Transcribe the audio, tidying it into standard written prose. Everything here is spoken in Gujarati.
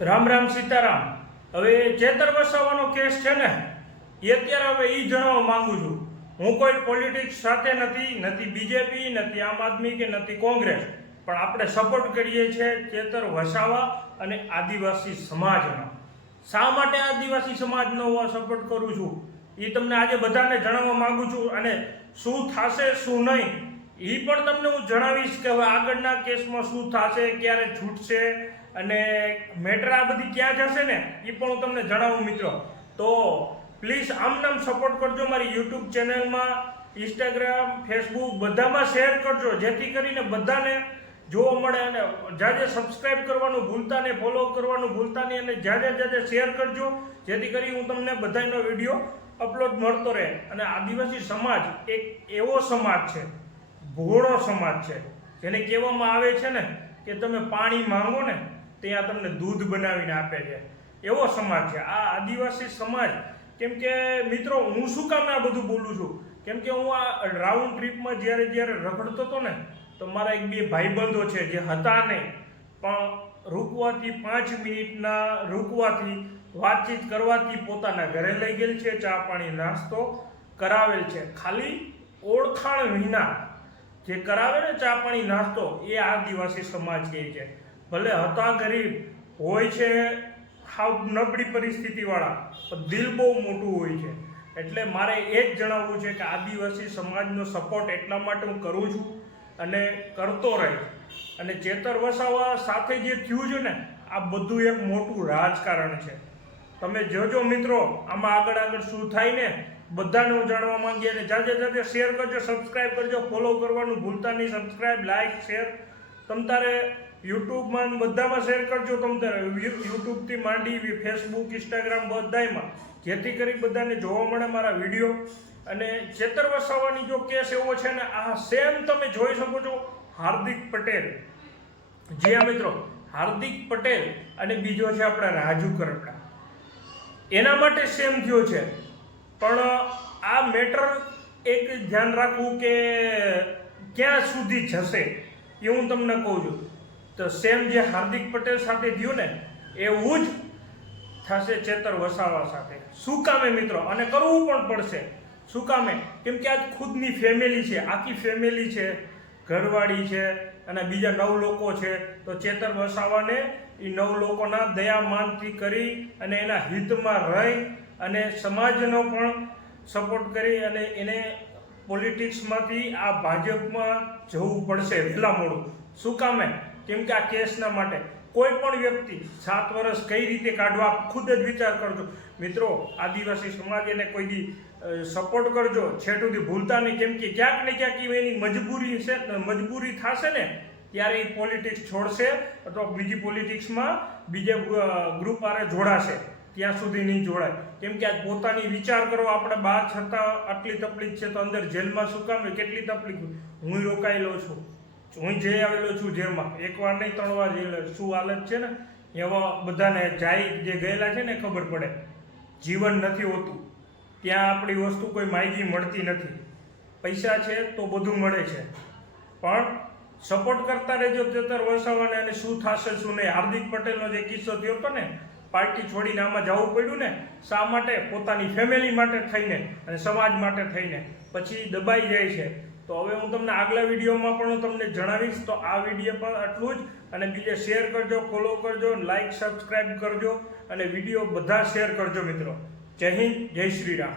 રામ રામ સીતારામ। હવે ચેતર વસાવાનો કેસ છે ને એ અત્યારે હવે એ જણાવવા માંગુ છું। હું કોઈ પોલિટિક્સ સાથે નથી બીજેપી, નથી આમ આદમી કે નથી કોંગ્રેસ, પણ આપણે સપોર્ટ કરીએ છીએ ચેતર વસાવા અને આદિવાસી સમાજનો। શા માટે આદિવાસી સમાજનો હું સપોર્ટ કરું છું એ તમને આજે બધાને જણાવવા માંગુ છું, અને શું થશે શું નહીં એ પણ તમને હું જણાવીશ કે હવે આગળના કેસમાં શું થશે, ક્યારે છૂટશે અને મેટર આ બધી ક્યાં જશે ને એ પણ હું તમને જણાવું મિત્રો। તો પ્લીઝ આમ સપોર્ટ કરજો, મારી યુટ્યુબ ચેનલમાં, ઇન્સ્ટાગ્રામ, ફેસબુક બધામાં શેર કરજો, જેથી કરીને બધાને જોવા મળે। અને જ્યાં સબસ્ક્રાઇબ કરવાનું ભૂલતા નહીં, ફોલો કરવાનું ભૂલતા નહીં, અને જ્યાં શેર કરજો, જેથી કરી હું તમને બધાનો વિડીયો અપલોડ મળતો રહે। અને આદિવાસી સમાજ એક એવો સમાજ છે, ભોળો સમાજ છે, જેને કહેવામાં આવે છે ને કે તમે પાણી માંગો ને ત્યાં તમને દૂધ બનાવીને આપે છે, એવો સમાજ છે આ આદિવાસી સમાજ। કેમ કે મિત્રો હું શું કામ આ બધું બોલું છું, કેમ કે હું આ રાઉન્ડ ટ્રીપમાં જ્યારે રખડતો હતો ને તો મારા એક બે ભાઈબંધો છે જે હતા નહીં, પણ રૂકવાથી 5 મિનિટના રૂકવાથી વાતચીત કરવાથી પોતાના ઘરે લઈ ગયેલ છે, ચા પાણી નાસ્તો કરાવેલ છે। ખાલી ઓળખાણ વિના જે કરાવે ને ચા પાણી નાસ્તો એ આદિવાસી સમાજ કહે છે। ભલે હતા ગરીબ હોય છે, હાવ નબળી પરિસ્થિતિવાળા, પણ દિલ બહુ મોટું હોય છે। એટલે મારે એ જ જણાવવું છે કે આદિવાસી સમાજનો સપોર્ટ એટલા માટે હું કરું છું અને કરતો રહીશ। અને ચેતર વસાવા સાથે જે થયું છે ને આ બધું એક મોટું રાજકારણ છે। તમે જોજો મિત્રો આમાં આગળ શું થાય ને બધાને હું જાણવા માંગીએ। અને જાજે શેર કરજો, સબસ્ક્રાઇબ કરજો, ફોલો કરવાનું ભૂલતા નહીં। સબસ્ક્રાઇબ, લાઇક, શેર તમ તારે યુટ્યુબમાં બધામાં શેર કરજો, તમ તારે યુટ્યુબથી માંડી ફેસબુક, ઇન્સ્ટાગ્રામ બધામાં, જેથી કરી બધાને જોવા મળે મારા વિડીયો। અને ચેતર વસાવાની જો કેસ એવો છે ને આ સેમ તમે જોઈ શકો છો હાર્દિક પટેલ, જી હા મિત્રો, હાર્દિક પટેલ અને બીજો છે આપણા રાજુ કરપડા, એના માટે સેમ થયો છે। પણ આ મેટર એક ધ્યાન રાખવું કે ક્યાં સુધી જશે એ હું તમને કહું છું। તો સેમ જે હાર્દિક પટેલ સાથે થયું ને એવું જ થશે ચેતર વસાવા સાથે। શું કામે મિત્રો, અને કરવું પણ પડશે। શું કામે? કેમ કે આજ ખુદની ફેમિલી છે, આખી ફેમિલી છે, ઘરવાળી છે અને બીજા 9 લોકો છે। તો ચેતર વસાવાને એ 9 લોકોના દયામાનથી કરી અને એના હિતમાં રહી અને સમાજનો પણ સપોર્ટ કરી અને એને પોલિટિક્સમાંથી આ ભાજપમાં જવું પડશે વહેલા મોડું। શું કામે? કેમ કે આ કેસના માટે કોઈ પણ વ્યક્તિ 7 વર્ષ કઈ રીતે કાઢવા ખુદ જ વિચાર કરજો મિત્રો। આદિવાસી સમાજ એને કોઈ દી સપોર્ટ કરજો, છેટુંથી ભૂલતા નહીં। કેમ કે ક્યાંક ને ક્યાંક એની મજબૂરી થશે ને ત્યારે એ પોલિટિક્સ છોડશે અથવા બીજી પોલિટિક્સમાં બીજા ગ્રુપ આરે જોડાશે, ત્યાં સુધી નહીં જોડાય। કેમ કે આજ પોતાની વિચાર કરો, આપણે બહાર છતાં આટલી તકલીફ છે તો અંદર જેલમાં શું કામ, કેટલી તકલીફ। હું રોકાયેલો છું, હું જઈ આવેલો છું જેલમાં, 1 વાર નહીં 3 વાર જેલ, શું હાલત છે ને એવા બધાને જે ગયેલા છે ને ખબર પડે। જીવન નથી હોતું ત્યાં, આપણી વસ્તુ કોઈ માયગી મળતી નથી। પૈસા છે તો બધું મળે છે, પણ સપોર્ટ કરતા રહેજો ચેતર વસાવાને। અને શું થશે શું નહીં, હાર્દિક પટેલનો જે કિસ્સો થયો હતો ને, પાર્ટી છોડીને આમાં જવું પડ્યું ને, શા માટે? પોતાની ફેમિલી માટે થઈને અને સમાજ માટે થઈને, પછી દબાઈ જાય છે। તો હવે હું તમને આગલા વિડીયોમાં પણ તમને જણાવીશ। તો આ વિડીયો પણ આટલું જ, અને બીજા શેર કરજો, ફોલો કરજો, લાઇક, સબસ્ક્રાઇબ કરજો અને વિડીયો બધા શેર કરજો મિત્રો। જય હિન્દ, જય શ્રી રામ।